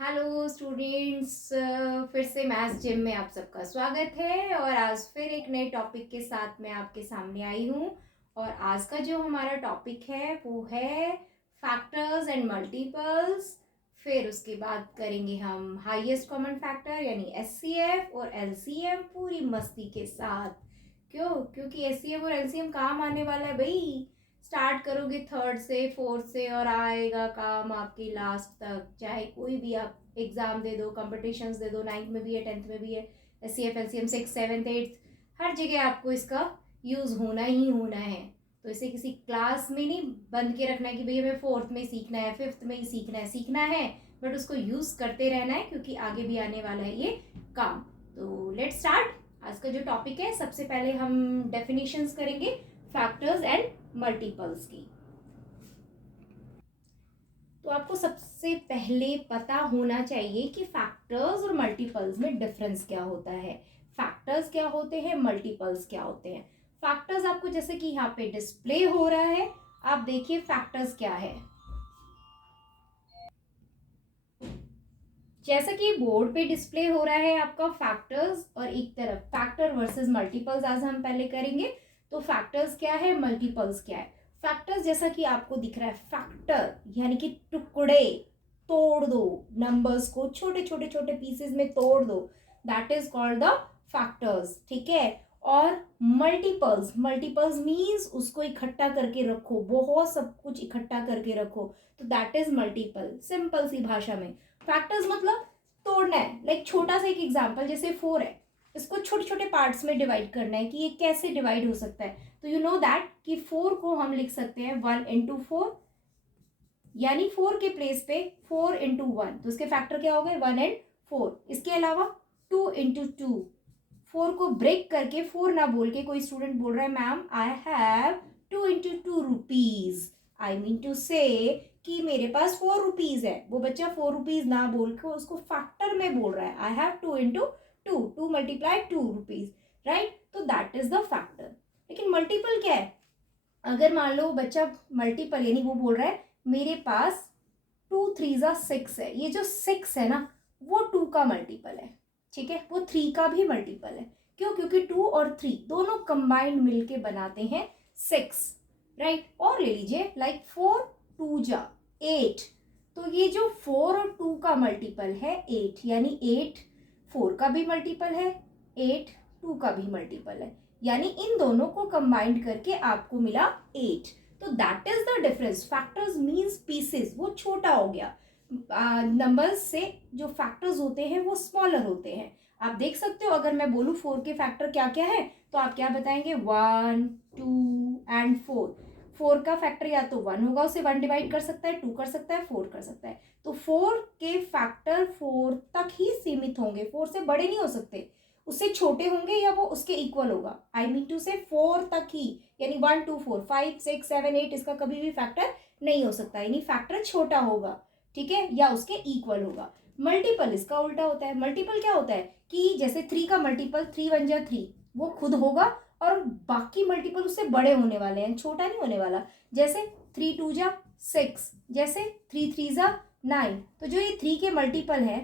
Hello students, फिर से maths gym में आप सबका स्वागत है। और आज फिर एक नए टॉपिक के साथ मैं आपके सामने आई हूँ। और आज का जो हमारा टॉपिक है वो है फैक्टर्स एंड मल्टीपल्स। फिर उसके बाद करेंगे हम हाईएस्ट कॉमन फैक्टर यानी एचसीएफ और एलसीएम पूरी मस्ती के साथ। क्योंकि एचसीएफ और एलसीएम काम आने वाला है भाई। स्टार्ट करोगे थर्ड से फोर्थ से और आएगा काम आपके लास्ट तक। चाहे कोई भी आप एग्जाम दे दो, कॉम्पिटिशन्स दे दो, 9th में भी है, 10th में भी है, S C F L C M 6th 7th 8th, हर जगह आपको इसका यूज़ होना ही होना है। तो इसे किसी क्लास में नहीं बंद के रखना है कि भैया हमें फोर्थ में सीखना है, फिफ्थ में ही सीखना है, बट उसको यूज़ करते रहना है क्योंकि आगे भी आने वाला है ये काम। तो लेट्स स्टार्ट। आज का जो टॉपिक है, सबसे पहले हम डेफिनेशंस करेंगे फैक्टर्स एंड मल्टीपल्स की। तो आपको सबसे पहले पता होना चाहिए कि फैक्टर्स और मल्टीपल्स में डिफरेंस क्या होता है। फैक्टर्स क्या होते हैं, मल्टीपल्स क्या होते हैं। फैक्टर्स आपको जैसे कि यहाँ पे डिस्प्ले हो रहा है, आप देखिए फैक्टर्स क्या है। जैसा कि बोर्ड पे डिस्प्ले हो रहा है आपका फैक्टर्स, और एक तरफ फैक्टर वर्सेस मल्टीपल्स आज हम पहले करेंगे। तो फैक्टर्स क्या है, मल्टीपल्स क्या है। फैक्टर्स जैसा कि आपको दिख रहा है, फैक्टर यानी कि टुकड़े, तोड़ दो, नंबर्स को छोटे छोटे छोटे पीसेस में तोड़ दो, that is called the factors. ठीक है। और मल्टीपल्स, मल्टीपल्स मीन्स उसको इकट्ठा करके रखो, बहुत सब कुछ इकट्ठा करके रखो, तो दैट इज मल्टीपल। सिंपल सी भाषा में फैक्टर्स मतलब तोड़ना है। लाइक छोटा सा एक एग्जांपल, जैसे 4 है, इसको छोटे छोटे पार्ट्स में डिवाइड करना है कि ये कैसे डिवाइड हो सकता है। तो यू नो दैट कि 4 को हम लिख सकते हैं 1 into 4, यानी 4 के प्लेस पे 4 into 1, तो इसके फैक्टर क्या हो गए 1 and 4। इसके अलावा 2 into 2, 4 को ब्रेक करके 4 ना बोल के कोई स्टूडेंट बोल रहा है ma'am I have 2 into 2 rupees, I mean to say कि मेरे पास 4 रुपीज है। वो बच्चा 4 रुपीज ना बोल के उसको फैक्टर में बोल रहा है आई have 2 into 2, 2 multiply 2 rupees, right. तो दैट इज द फैक्टर। लेकिन मल्टीपल क्या है, अगर मान लो बच्चा मल्टीपल यानी वो बोल रहा है मेरे पास 2 3 6 है, ये जो 6 है ना वो 2 का मल्टीपल है। ठीक है, वो 3 का भी मल्टीपल है। क्यों? क्योंकि 2 और 3 दोनों कंबाइंड मिलके बनाते हैं 6, राइट। और ले लीजिए लाइक 4 2 जा 8, तो ये जो 4 और 2 का मल्टीपल है 8, यानी 8 4 का भी मल्टीपल है, 8 2 का भी मल्टीपल है, यानी इन दोनों को कंबाइंड करके आपको मिला 8। तो that is the difference. Factors means pieces, वो छोटा हो गया। नंबर्स से जो फैक्टर्स होते हैं वो स्मॉलर होते हैं। आप देख सकते हो, अगर मैं बोलूँ 4 के फैक्टर क्या क्या है तो आप क्या बताएंगे 1 2 एंड 4। 4 का फैक्टर या तो 1 होगा, उसे 1 डिवाइड कर सकता है, 2 कर सकता है, 4 कर सकता है। तो 4 के फैक्टर 4 तक ही सीमित होंगे, 4 से बड़े नहीं हो सकते, उससे छोटे होंगे या वो उसके इक्वल होगा। आई मीन टू से 4 तक ही, यानी 1 2 4 5 6 7 8 इसका कभी भी फैक्टर नहीं हो सकता, यानी फैक्टर छोटा होगा। ठीक है, या उसके इक्वल होगा। मल्टीपल इसका उल्टा होता है। मल्टीपल क्या होता है कि जैसे 3 का मल्टीपल 3 1 जा 3, वो खुद होगा और बाकी मल्टीपल उससे बड़े होने वाले हैं, छोटा नहीं होने वाला। जैसे 3 2 जा 6, जैसे 3 3 जा 9, तो जो ये 3 के मल्टीपल है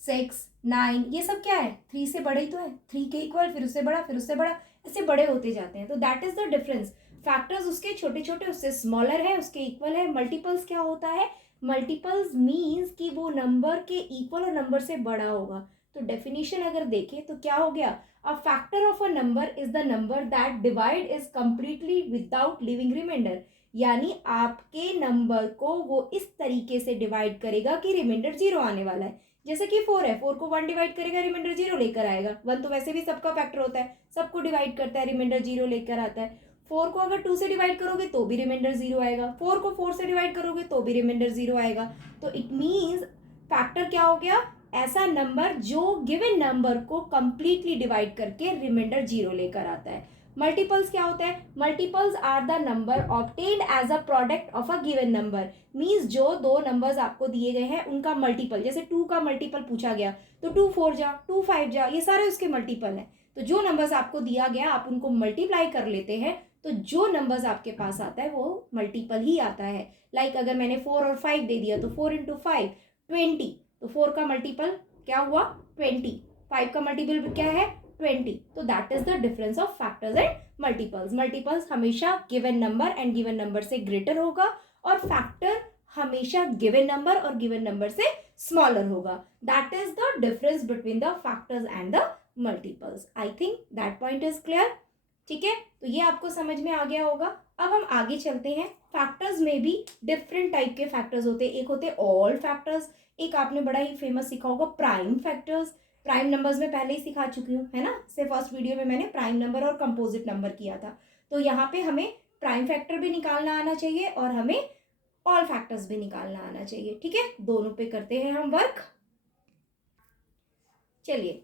6 9, ये सब क्या है 3 से बड़े ही तो है, 3 के इक्वल, फिर उससे बड़ा, फिर उससे बड़ा, ऐसे बड़े होते जाते हैं। तो that is the difference. Factors उसके छोटे छोटे, उससे स्मॉलर है, उसके इक्वल है। मल्टीपल्स क्या होता है, मल्टीपल्स मीन्स कि वो नंबर के इक्वल और नंबर से बड़ा होगा। तो डेफिनेशन अगर देखें तो क्या हो गया, a factor of a number is the number that divide is completely without leaving remainder, यानी आपके नंबर को वो इस तरीके से डिवाइड करेगा कि रिमाइंडर 0 आने वाला है। जैसे कि 4 है, 4 को 1 डिवाइड करेगा, रिमाइंडर 0 लेकर आएगा। 1 तो वैसे भी सबका फैक्टर होता है, सबको डिवाइड करता है, रिमाइंडर 0 लेकर आता है। 4 को अगर 2 से डिवाइड करोगे तो भी रिमाइंडर 0 आएगा, 4 को 4 से डिवाइड करोगे तो भी रिमाइंडर 0 आएगा। तो इट मीन्स फैक्टर क्या हो गया, ऐसा नंबर जो गिवन नंबर को कंप्लीटली डिवाइड करके रिमाइंडर 0 लेकर आता है। मल्टीपल्स क्या होता है, multiples are the number obtained as a product of a given number. Means जो दो नंबर्स आपको दिए गए हैं उनका मल्टीपल, जैसे 2 का मल्टीपल पूछा गया तो 2 4 जा 2 5 जा, ये सारे उसके मल्टीपल हैं। तो जो नंबर्स आपको दिया गया आप उनको मल्टीप्लाई कर लेते हैं, तो जो नंबर्स आपके पास आता है वो मल्टीपल ही आता है। लाइक अगर मैंने 4 और 5 दे दिया तो 4 into 5 20, तो 4 का मल्टीपल क्या हुआ 20, 5 का मल्टीपल क्या है 20। तो that is the difference of factors and multiples. Multiples हमेशा given number and given number से ग्रेटर होगा और फैक्टर हमेशा गिवन नंबर और गिवन नंबर से स्मॉलर होगा। That is the difference between the factors and the multiples. I think that point is clear. ठीक है, तो ये आपको समझ में आ गया होगा। अब हम आगे चलते हैं। फैक्टर्स में भी डिफरेंट टाइप के फैक्टर्स होते हैं। एक होते हैं ऑल फैक्टर्स, एक आपने बड़ा ही फेमस सीखा होगा प्राइम फैक्टर्स। प्राइम नंबर्स में पहले ही सिखा चुकी हूँ, है ना, से फर्स्ट वीडियो में मैंने प्राइम नंबर और कंपोजिट नंबर किया था। तो यहाँ पे हमें प्राइम फैक्टर भी निकालना आना चाहिए और हमें ऑल फैक्टर्स भी निकालना आना चाहिए। ठीक है, दोनों पे करते हैं हम वर्क। चलिए,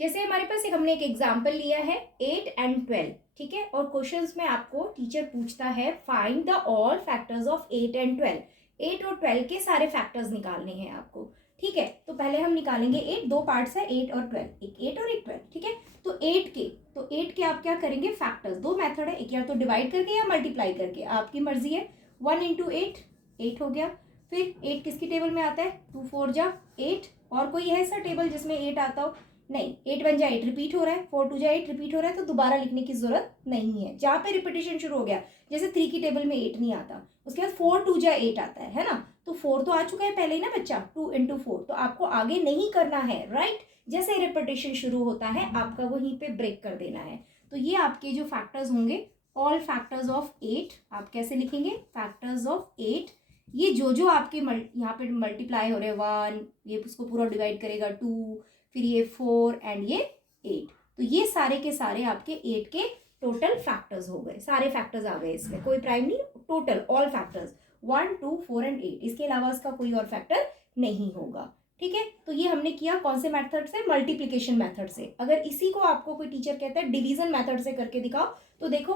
जैसे हमारे पास हमने एक एग्जाम्पल लिया है 8 एंड 12। ठीक है, और क्वेश्चंस में आपको टीचर पूछता है find the all factors of 8 and 12। 8 और 12 के सारे फैक्टर्स निकालने हैं आपको। ठीक है, तो पहले हम निकालेंगे 8, दो पार्ट्स है 8 और 12, एक 8 और एक 12। ठीक है, तो 8 के आप क्या करेंगे फैक्टर्स, दो मेथड है, एक या तो डिवाइड करके या मल्टीप्लाई करके, आपकी मर्जी है। 1 इंटू 8 हो गया। फिर 8 किसकी टेबल में आता है 2 4 जा 8। और कोई है ऐसा टेबल जिसमें 8 आता हो? नहीं। 8 1 जा 8 रिपीट हो रहा है, 4 2 जा 8 रिपीट हो रहा है, तो दोबारा लिखने की जरूरत नहीं है। जहाँ पे रिपीटेशन शुरू हो गया, जैसे 3 की टेबल में 8 नहीं आता, उसके बाद 4 2 जा 8 आता है ना, तो 4 तो आ चुका है पहले ही ना बच्चा, 2 इंटू 4, तो आपको आगे नहीं करना है। राइट, जैसे रिपीटेशन शुरू होता है आपका वहीं पे ब्रेक कर देना है। तो ये आपके जो फैक्टर्स होंगे, ऑल फैक्टर्स ऑफ 8, आप कैसे लिखेंगे फैक्टर्स ऑफ 8। ये जो आपके यहाँ पे मल्टीप्लाई हो रहे हैं 1, ये उसको पूरा डिवाइड करेगा 2, फिर ये 4 एंड ये 8। तो ये सारे के सारे आपके 8 के टोटल फैक्टर्स हो गए, सारे फैक्टर्स आ गए इसमें, कोई प्राइम नहीं, टोटल ऑल फैक्टर्स 1 2 4 एंड 8। इसके अलावा इसका कोई और फैक्टर नहीं होगा। ठीक है, तो ये हमने किया कौन से मेथड से, मल्टीप्लिकेशन मेथड से। अगर इसी को आपको कोई टीचर कहता है डिवीजन मेथड से करके दिखाओ, तो देखो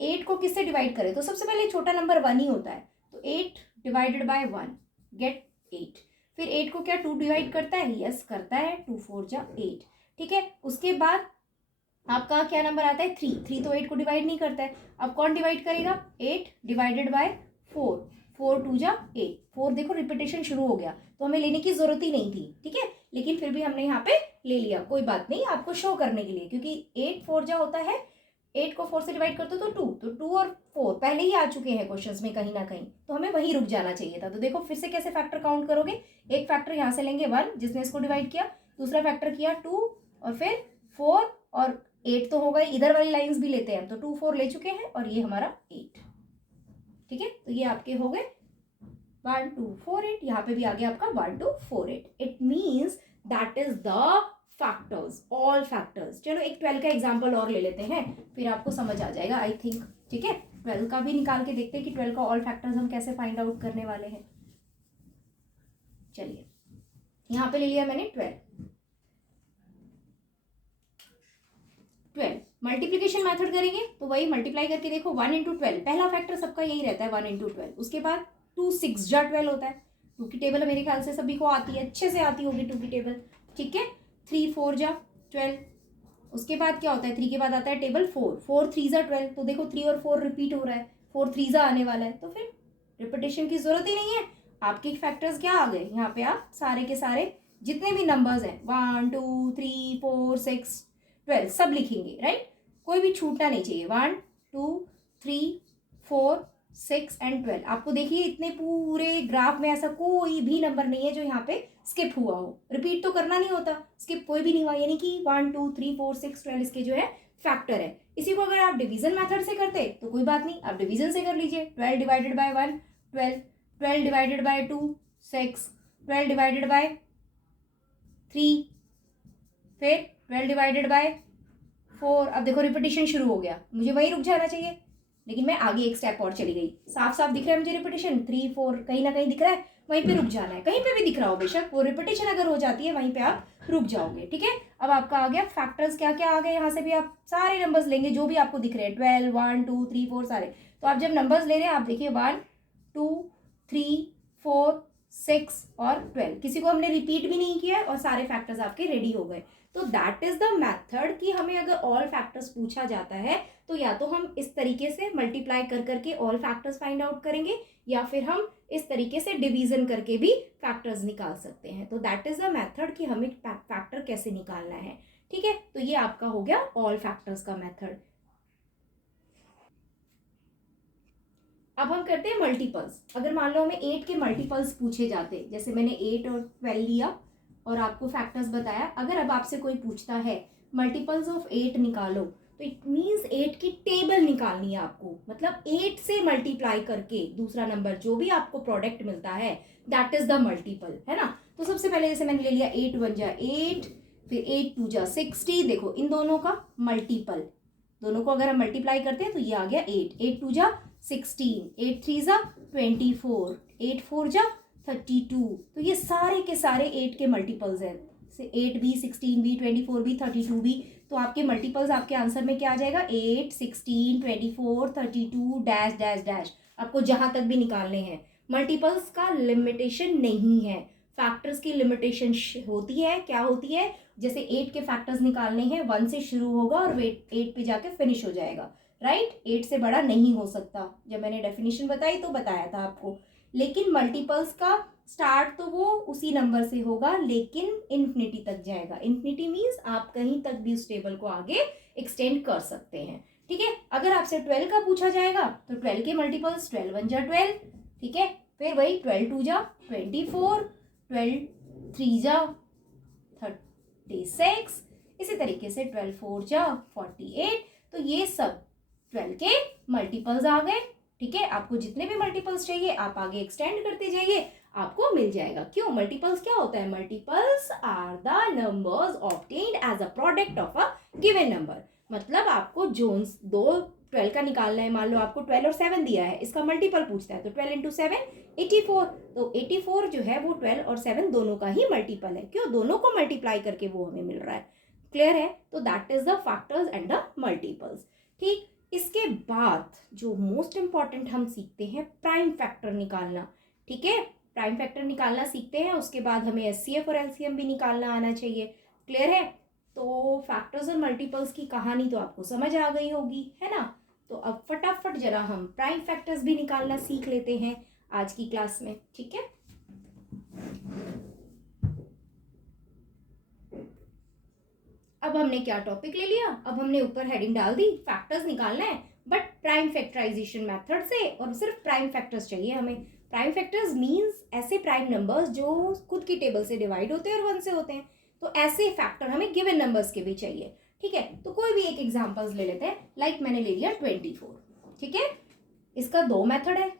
8 को किससे डिवाइड करें, तो सबसे पहले छोटा नंबर 1 ही होता है, तो 8 डिवाइडेड बाय 1 गेट 8। फिर 8 को क्या 2 डिवाइड करता है, यस करता है, 2 4 जा 8। ठीक है, उसके बाद आपका क्या नंबर आता है 3 तो 8 को डिवाइड नहीं करता है। अब कौन डिवाइड करेगा, 8 डिवाइडेड बाय 4, 4 2 जा 8। 4 देखो रिपीटेशन शुरू हो गया, तो हमें लेने की जरूरत ही नहीं थी। ठीक है, लेकिन फिर भी हमने यहाँ पे ले लिया, कोई बात नहीं, आपको शो करने के लिए, क्योंकि 8 4 जा होता है, 8 को 4 से डिवाइड करते हो तो 2 और 4 पहले ही आ चुके हैं क्वेश्चंस में कहीं ना कहीं, तो हमें वहीं रुक जाना चाहिए था। तो देखो फिर से कैसे फैक्टर काउंट करोगे, एक फैक्टर यहाँ से लेंगे 1 जिसने इसको डिवाइड किया, दूसरा फैक्टर किया 2, और फिर 4 और 8 तो हो गए, इधर वाली लाइंस भी लेते हैं, तो 2 4 ले चुके हैं और ये हमारा 8। ठीक है, तो ये आपके हो गए 1 2 4 8, यहाँ पे भी आ गया आपका 1 2 4 8। It means that is the factors, all factors. चलो एक 12 का एग्जांपल और ले लेते हैं, फिर आपको समझ आ जाएगा आई थिंक। ठीक है, 12 का भी निकाल के देखते हैं कि 12 का ऑल फैक्टर्स हम कैसे फाइंड आउट करने वाले हैं। चलिए, यहाँ पे ले लिया मैंने 12 मल्टीप्लीकेशन मेथड करेंगे तो वही मल्टीप्लाई करके देखो 1 इंटू 12, पहला फैक्टर सबका यही रहता है 1 इंटू 12। उसके बाद 2 6 जा 12 होता है, 2 की टेबल मेरे ख्याल से सभी को आती है, अच्छे से आती होगी 2 की टेबल। ठीक है, 3 4 जा 12। उसके बाद क्या होता है, 3 के बाद आता है टेबल 4, 4 3 जा 12, तो देखो 3 और 4 रिपीट हो रहा है, 4 3 जा आने वाला है, तो फिर रिपीटेशन की जरूरत ही नहीं है। आपके फैक्टर्स क्या आ गए, यहाँ पे आप सारे के सारे जितने भी नंबर्स हैं 1 2 3 4 6 12 सब लिखेंगे। राइट, कोई भी छूटना नहीं चाहिए, 1 2 3 4 6 एंड 12। आपको देखिए इतने पूरे ग्राफ में ऐसा कोई भी नंबर नहीं है जो यहाँ पे स्किप हुआ हो, रिपीट तो करना नहीं होता, स्किप कोई भी नहीं हुआ, यानी कि 1 2 3 4 6 12 इसके जो है फैक्टर है। इसी को अगर आप डिवीजन मेथड से करते तो कोई बात नहीं, आप डिवीजन से कर लीजिए, 12 divided by 1 12, 12 divided by 2 6, 12 divided by 3, फिर 12 डिवाइडेड बाय 4। अब देखो रिपीटेशन शुरू हो गया, मुझे वही रुक जाना चाहिए, लेकिन मैं आगे एक स्टेप और चली गई। साफ साफ दिख रहा है मुझे रिपीटेशन, 3 4 कहीं ना कहीं दिख रहा है, वहीं पे रुक जाना है। कहीं पे भी दिख रहा हो बेशक, वो रिपीटेशन अगर हो जाती है वहीं पे आप रुक जाओगे। ठीक है, अब आपका आ गया फैक्टर्स, क्या क्या आ गए, यहाँ से भी आप सारे नंबर्स लेंगे जो भी आपको दिख रहे हैं, 12 1 2 3 4 सारे। तो आप जब नंबर्स ले रहे हैं आप देखिए 1 2 3 4 6 और 12, किसी को हमने रिपीट भी नहीं किया है और सारे फैक्टर्स आपके रेडी हो गए। तो दैट इज द मेथड कि हमें अगर ऑल फैक्टर्स पूछा जाता है तो या तो हम इस तरीके से मल्टीप्लाई कर करके ऑल फैक्टर्स फाइंड आउट करेंगे, या फिर हम इस तरीके से डिवीजन करके भी फैक्टर्स निकाल सकते हैं। तो दैट इज द मेथड कि हमें फैक्टर कैसे निकालना है। ठीक है, तो ये आपका हो गया ऑल फैक्टर्स का मेथड। अब हम करते हैं मल्टीपल्स। अगर मान लो हमें 8 के मल्टीपल्स पूछे जाते, जैसे मैंने 8 और 12 लिया और आपको फैक्टर्स बताया, अगर अब आपसे कोई पूछता है मल्टीपल्स ऑफ 8 निकालो, तो इट मीन्स 8 की टेबल निकालनी है आपको, मतलब 8 से मल्टीप्लाई करके दूसरा नंबर जो भी आपको प्रोडक्ट मिलता है दैट इज द मल्टीपल, है ना। तो सबसे पहले जैसे मैंने ले लिया 8 1 जा 8, फिर 8 2 जा 60, देखो इन दोनों का मल्टीपल, दोनों को अगर हम मल्टीप्लाई करते हैं तो ये आ गया 8, 8 2 जा 16, 8 3 जा 24, 8 4 जा 32। तो ये सारे के सारे 8 के मल्टीपल्स हैं, 8 भी 16 भी 24 भी 32 भी। तो आपके मल्टीपल्स आपके आंसर में क्या आ जाएगा, 8 16 24 32 डैश डैश डैश, आपको जहां तक भी निकालने हैं। मल्टीपल्स का लिमिटेशन नहीं है, फैक्टर्स की लिमिटेशन होती है। क्या होती है, जैसे 8 के फैक्टर्स निकालने हैं 1 से शुरू होगा और 8 पे जाके फिनिश हो जाएगा, राइट। 8 से बड़ा नहीं हो सकता, जब मैंने डेफिनेशन बताई तो बताया था आपको। लेकिन मल्टीपल्स का स्टार्ट तो वो उसी नंबर से होगा लेकिन इन्फिनिटी तक जाएगा। इन्फिनिटी मीन्स आप कहीं तक भी उस टेबल को आगे एक्सटेंड कर सकते हैं। ठीक है, अगर आपसे 12 का पूछा जाएगा तो 12 के मल्टीपल्स 12 1 जा 12, ठीक है, फिर वही 12 2 जा 24, 12 3 जा 36, इसी तरीके से 12 4 जा 48। तो ये सब 12 के मल्टीपल्स आ गए। ठीक है, आपको जितने भी मल्टीपल्स चाहिए आप आगे एक्सटेंड करते जाइए, आपको मिल जाएगा। क्यों, मल्टीपल्स क्या होता है, multiples are the numbers obtained as a product of a given number. मतलब आपको जोन्स दो 12 का निकालना है, मान लो आपको 12 और 7 दिया है, इसका मल्टीपल पूछता है तो 12 इंटू 7 84। तो 84 जो है वो 12 और 7 दोनों का ही मल्टीपल है। क्यों, दोनों को मल्टीप्लाई करके वो हमें मिल रहा है। क्लियर है, तो that is the factors and the multiples. ठीक, इसके बाद जो मोस्ट इंपॉर्टेंट हम सीखते हैं प्राइम फैक्टर निकालना। ठीक है, प्राइम फैक्टर निकालना सीखते हैं, उसके बाद हमें एचसीएफ और एलसीएम भी निकालना आना चाहिए। क्लियर है, तो फैक्टर्स और मल्टीपल्स की कहानी तो आपको समझ आ गई होगी, है ना। तो अब फटाफट जरा हम प्राइम फैक्टर्स भी निकालना सीख लेते हैं आज की क्लास में। ठीक है, अब हमने क्या टॉपिक ले लिया, अब हमने ऊपर हेडिंग डाल दी फैक्टर्स निकालना है बट प्राइम फैक्टराइजेशन मेथड से, और सिर्फ प्राइम फैक्टर्स चाहिए हमें। प्राइम फैक्टर्स मींस ऐसे प्राइम नंबर्स जो खुद की टेबल से डिवाइड होते हैं और 1 से होते हैं। तो ऐसे फैक्टर हमें गिवन नंबर्स के भी चाहिए। ठीक है, तो कोई भी एक एग्जांपल्स ले लेते हैं। लाइक मैंने ले लिया 24। ठीक है, इसका 2 मेथड है।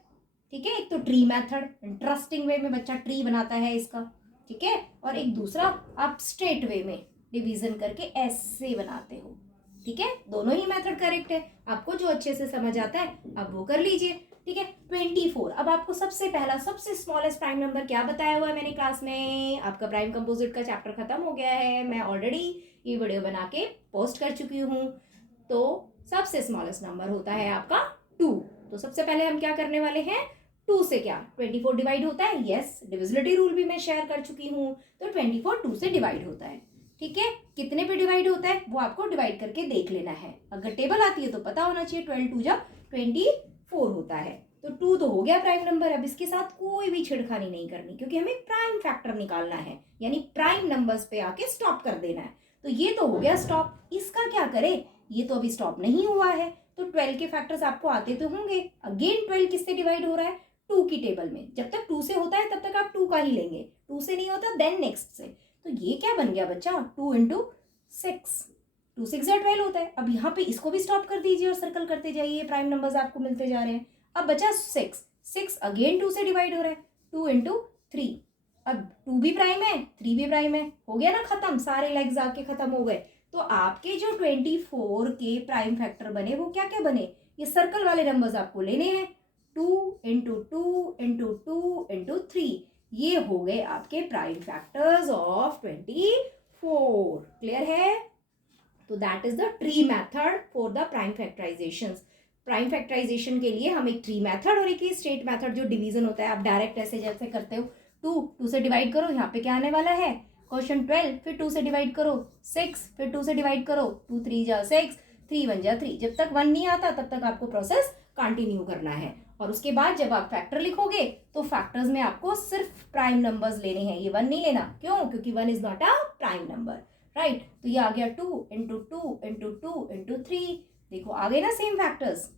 ठीक है, एक तो ट्री मेथड, इंटरेस्टिंग वे में बच्चा ट्री बनाता है इसका। ठीक है, और एक दूसरा आप स्ट्रेट वे में डिवीजन करके ऐसे बनाते हो। ठीक है, दोनों ही मेथड करेक्ट है, आपको जो अच्छे से समझ आता है आप वो कर लीजिए। ठीक है, 24। अब आपको सबसे पहला सबसे स्मॉलेस्ट प्राइम नंबर क्या बताया हुआ है मैंने क्लास में, आपका प्राइम कंपोजिट का चैप्टर खत्म हो गया है, मैं ऑलरेडी ये वीडियो बना के पोस्ट कर चुकी हूँ। तो सबसे स्मॉलेस्ट नंबर होता है आपका 2। तो सबसे पहले हम क्या करने वाले हैं, 2 से क्या 24 डिवाइड होता है, यस, डिविजिबिलिटी रूल भी मैं शेयर कर चुकी हूँ। तो 24 2 से डिवाइड होता है। ठीक है, कितने पे डिवाइड होता है वो आपको डिवाइड करके देख लेना है, अगर टेबल आती है तो पता होना चाहिए। 12 2 जा 24 होता है। तो 2 तो हो गया प्राइम नंबर। अब इसके साथ कोई भी छिड़खानी नहीं करनी, क्योंकि हमें प्राइम फैक्टर निकालना है, यानी प्राइम नंबर्स पे आके स्टॉप कर देना है। तो ये तो हो गया स्टॉप। इसका क्या करें, ये तो अभी स्टॉप नहीं हुआ है। तो 12 के फैक्टर्स आपको आते तो होंगे। अगेन 12 किससे डिवाइड हो रहा है, 2 की टेबल में। जब तक 2 से होता है तब तक आप 2 का ही लेंगे, 2 से नहीं होता देन नेक्स्ट से। तो ये क्या बन गया बच्चा, 2 इंटू 6, 2 6 या 12 होता है। अब यहाँ पे इसको भी स्टॉप कर दीजिए और सर्कल करते जाइए, प्राइम नंबर्स आपको मिलते जा रहे हैं। अब बचा 6 अगेन 2 से डिवाइड हो रहा है, 2 इंटू 3। अब 2 भी प्राइम है 3 भी प्राइम है, हो गया ना खत्म, सारे लेग्स आके खत्म हो गए। तो आपके जो 24 के प्राइम फैक्टर बने वो क्या क्या बने, ये सर्कल वाले नंबर्स आपको लेने हैं, 2 इंटू 2 इंटू 2 इंटू 3। ये हो गए आपके प्राइम फैक्टर्स ऑफ 24। क्लियर है, तो that is the tree method for the prime factorization. Prime factorization के लिए हम एक ट्री मेथड और एक स्ट्रेट मेथड जो डिवीजन होता है, आप डायरेक्ट ऐसे जैसे करते हो 2 से डिवाइड करो, यहाँ पे क्या आने वाला है क्वेश्चन 12, फिर 2 से डिवाइड करो 6, फिर 2 से डिवाइड करो 2 3 जा 6, 3 1 जा 3। जब तक 1 नहीं आता तब तक आपको प्रोसेस कंटिन्यू करना है। और उसके बाद जब आप फैक्टर लिखोगे तो फैक्टर्स में आपको सिर्फ प्राइम नंबर्स लेने हैं, ये 1 नहीं लेना। क्यों? क्योंकि 1 is not a prime number, right. तो ये आ गया 2 इंटू 2 इंटू 2 इंटू 3, देखो आ गए ना सेम फैक्टर्स।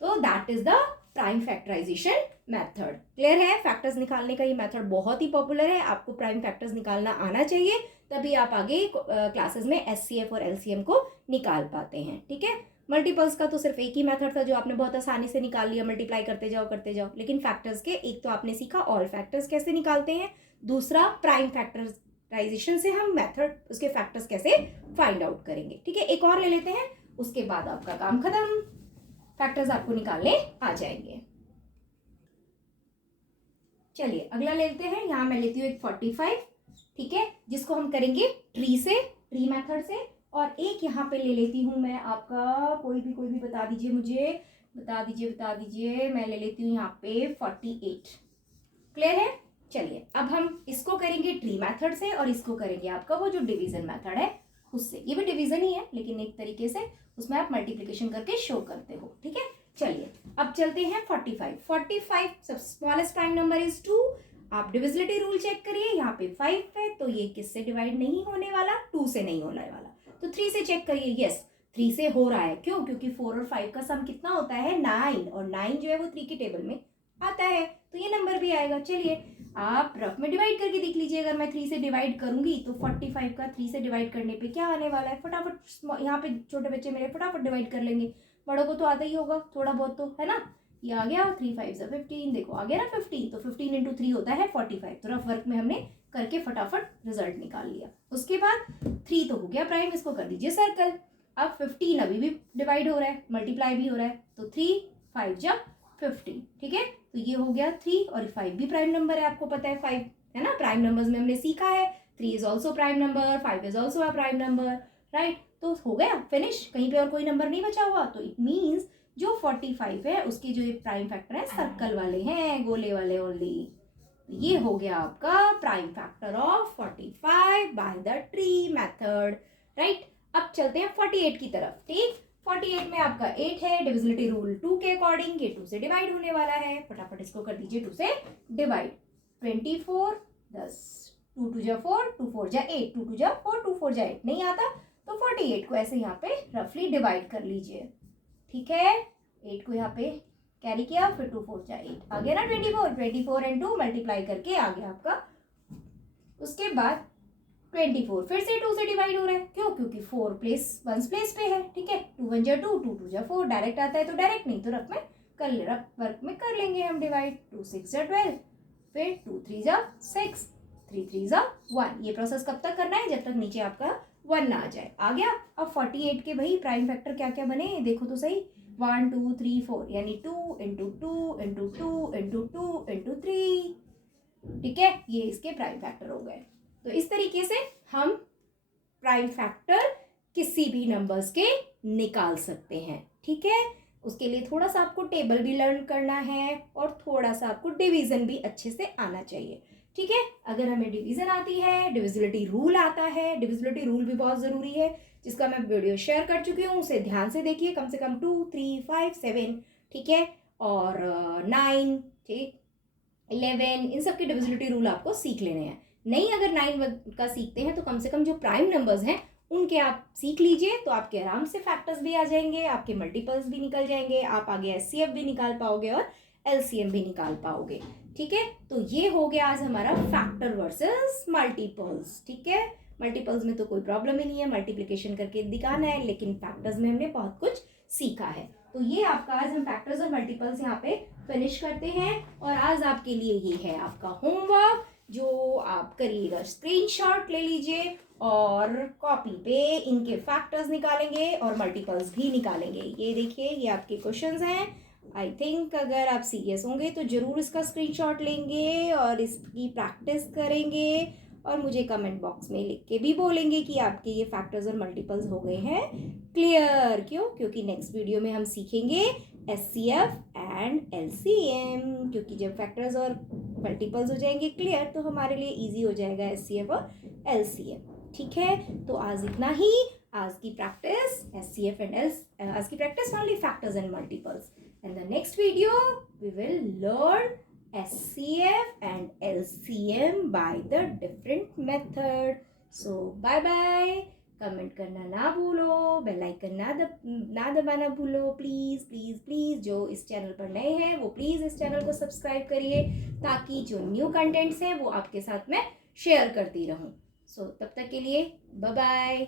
तो that is the prime factorization method. Clear है? फैक्टर्स निकालने का ये मेथड बहुत ही पॉपुलर है, आपको प्राइम फैक्टर्स निकालना आना चाहिए, तभी आप आगे क्लासेस में एचसीएफ और एलसीएम को निकाल पाते हैं। ठीक है, मल्टीपल्स का तो सिर्फ एक ही मेथड था जो आपने बहुत आसानी से निकाल लिया, मल्टीप्लाई करते जाओ। लेकिन फैक्टर्स के एक तो आपने सीखा ऑल फैक्टर्स कैसे निकालते हैं, दूसरा प्राइम फैक्टराइजेशन से हम मेथड उसके फैक्टर्स कैसे फाइंड आउट करेंगे। ठीक है, एक और ले लेते हैं, उसके बाद आपका काम खत्म, फैक्टर्स आपको निकालने आ जाएंगे। चलिए अगला लेते हैं, यहाँ मैं लेती हूँ एक 45, ठीक है, जिसको हम करेंगे ट्री मेथड से। और एक यहाँ पे ले लेती हूँ मैं आपका, कोई भी बता दीजिए मुझे, बता दीजिए, मैं ले लेती हूँ यहाँ पे 48। क्लियर है? चलिए अब हम इसको करेंगे ट्री मेथड से और इसको करेंगे आपका वो जो डिवीजन मेथड है उससे। ये भी डिवीजन ही है लेकिन एक तरीके से उसमें आप मल्टीप्लिकेशन करके शो करते हो। ठीक है, चलिए अब चलते हैं 45 सब स्मॉलेस्ट प्राइम नंबर इज 2। आप डिविजिबिलिटी रूल चेक करिए, यहाँ पे 5 है तो ये किससे डिवाइड नहीं होने वाला, 2 से नहीं होने वाला। तो 3 से चेक करिए, यस 3 से हो रहा है। क्यों? क्योंकि 4 और 5 का सम कितना होता है 9, और 9 जो है वो 3 की टेबल में आता है, तो ये नंबर भी आएगा। चलिए आप रफ में डिवाइड करके देख लीजिए, अगर मैं 3 से डिवाइड करूंगी तो 45 का 3 से डिवाइड करने पे क्या आने वाला है, फटाफट यहाँ पे छोटे बच्चे मेरे फटाफट डिवाइड कर लेंगे, बड़ों को तो आता ही होगा थोड़ा बहुत तो, है ना। ये आ गया 3 5 15, देखो आ गया ना 15, तो 15 इंटू 3 होता है 45। तो रफ वर्क में हमने करके फटाफट रिजल्ट निकाल लिया। उसके बाद 3 तो हो गया प्राइम, इसको कर दीजिए सर्कल। अब 15 अभी भी डिवाइड हो रहा है, मल्टीप्लाई भी हो रहा है, तो 3 5 जा 15, ठीक है। तो ये हो गया 3, और 5 भी प्राइम नंबर है, आपको पता है 5 है ना, प्राइम नंबर्स में हमने सीखा है 3 is also prime number, 5 is also a prime number, right. तो हो गया फिनिश, कहीं पे और कोई नंबर नहीं बचा हुआ। तो इट मीन्स जो 45 है उसके जो प्राइम फैक्टर है सर्कल वाले हैं, गोले वाले ओनली। ये हो गया आपका prime factor of 45 by the tree method, right. अब चलते हैं 48 की तरफ। ठीक, 48 में आपका 8 है, डिविजिबिलिटी रूल 2 के अकॉर्डिंग ये 2 से डिवाइड होने वाला है, फटाफट इसको कर दीजिए 2 से डिवाइड। 24 10, 2 2 जा 4, 2 4 जा 8, 2 2 जा 4, 2 4 जा 8 नहीं आता, तो 48 को ऐसे यहाँ पे रफली डिवाइड कर लीजिए। ठीक है, 8 को यहाँ पे कैरी किया, फिर 2 4 जा 8 आ गया ना 24 एंड 2 मल्टीप्लाई करके आ गया आपका। उसके बाद 24 फिर से 2 से डिवाइड हो रहा है, क्यों? क्योंकि 4 प्लेस 1 प्लेस पे है। ठीक है, 2 1 जा 2, 2 2 जा 4, डायरेक्ट आता है तो डायरेक्ट, नहीं तो रफ में कर ले, रफ वर्क में कर लेंगे हम डिवाइड। 2 6 जा 12, फिर 2 3 जा 6, 3 3 जा 1। ये प्रोसेस कब तक करना है? जब तक नीचे आपका 1 ना आ जाए। आ गया। अब 48 के भाई प्राइम फैक्टर क्या क्या बने देखो तो सही, 1 2 3 4, यानी 2 इंटू 2 इंटू 2 इंटू 2 इंटू 3। ठीक है, ये इसके प्राइम फैक्टर हो गए। तो इस तरीके से हम प्राइम फैक्टर किसी भी नंबर्स के निकाल सकते हैं। ठीक है, उसके लिए थोड़ा सा आपको टेबल भी लर्न करना है और थोड़ा सा आपको डिवीजन भी अच्छे से आना चाहिए। ठीक है, अगर हमें डिवीजन आती है, डिविजिबिलिटी रूल आता है, डिविजिबिलिटी रूल भी बहुत ज़रूरी है जिसका मैं वीडियो शेयर कर चुकी हूँ, उसे ध्यान से देखिए, कम से कम 2 3 5 7, ठीक है, और 9, ठीक, 11, इन सब के डिविजिबिलिटी रूल आपको सीख लेने हैं। नहीं अगर 9 का सीखते हैं तो कम से कम जो प्राइम नंबर्स हैं उनके आप सीख लीजिए, तो आपके आराम से फैक्टर्स भी आ जाएंगे, आपके मल्टीपल्स भी निकल जाएंगे, आप आगे एचसीएफ भी निकाल पाओगे और एलसीएम भी निकाल पाओगे। ठीक है, तो ये हो गया आज हमारा फैक्टर वर्सेस मल्टीपल्स। ठीक है, मल्टीपल्स में तो कोई प्रॉब्लम ही नहीं है, मल्टीप्लिकेशन करके दिखाना है, लेकिन फैक्टर्स में हमने बहुत कुछ सीखा है। तो ये आपका आज हम फैक्टर्स और मल्टीपल्स यहाँ पे फिनिश करते हैं, और आज आपके लिए ये है आपका होमवर्क जो आप करिएगा। स्क्रीनशॉट ले लीजिए और कॉपी पे इनके फैक्टर्स निकालेंगे और मल्टीपल्स भी निकालेंगे। ये देखिए, ये आपके क्वेश्चंस हैं। आई थिंक अगर आप सीरियस होंगे तो ज़रूर इसका स्क्रीनशॉट लेंगे और इसकी प्रैक्टिस करेंगे, और मुझे कमेंट बॉक्स में लिख के भी बोलेंगे कि आपके ये फैक्टर्स और मल्टीपल्स हो गए हैं क्लियर। क्यों? क्योंकि नेक्स्ट वीडियो में हम सीखेंगे एचसीएफ एंड एलसीएम, क्योंकि जब फैक्टर्स और मल्टीपल्स हो जाएंगे क्लियर, तो हमारे लिए ईजी हो जाएगा SCF और LCM। ठीक है, तो आज इतना ही। आज की प्रैक्टिस SCF एंड आज की practice only factors and multiples. In the next video, we will learn SCF and LCM by the different method. So bye bye. Comment करना ना भूलो, बेल आइकन ना दबाना भूलो, प्लीज़ प्लीज़ प्लीज़। जो इस चैनल पर नए हैं वो प्लीज़ इस चैनल को सब्सक्राइब करिए, ताकि जो न्यू कंटेंट्स हैं वो आपके साथ मैं शेयर करती रहूं। सो तब तक के लिए बाय बाय।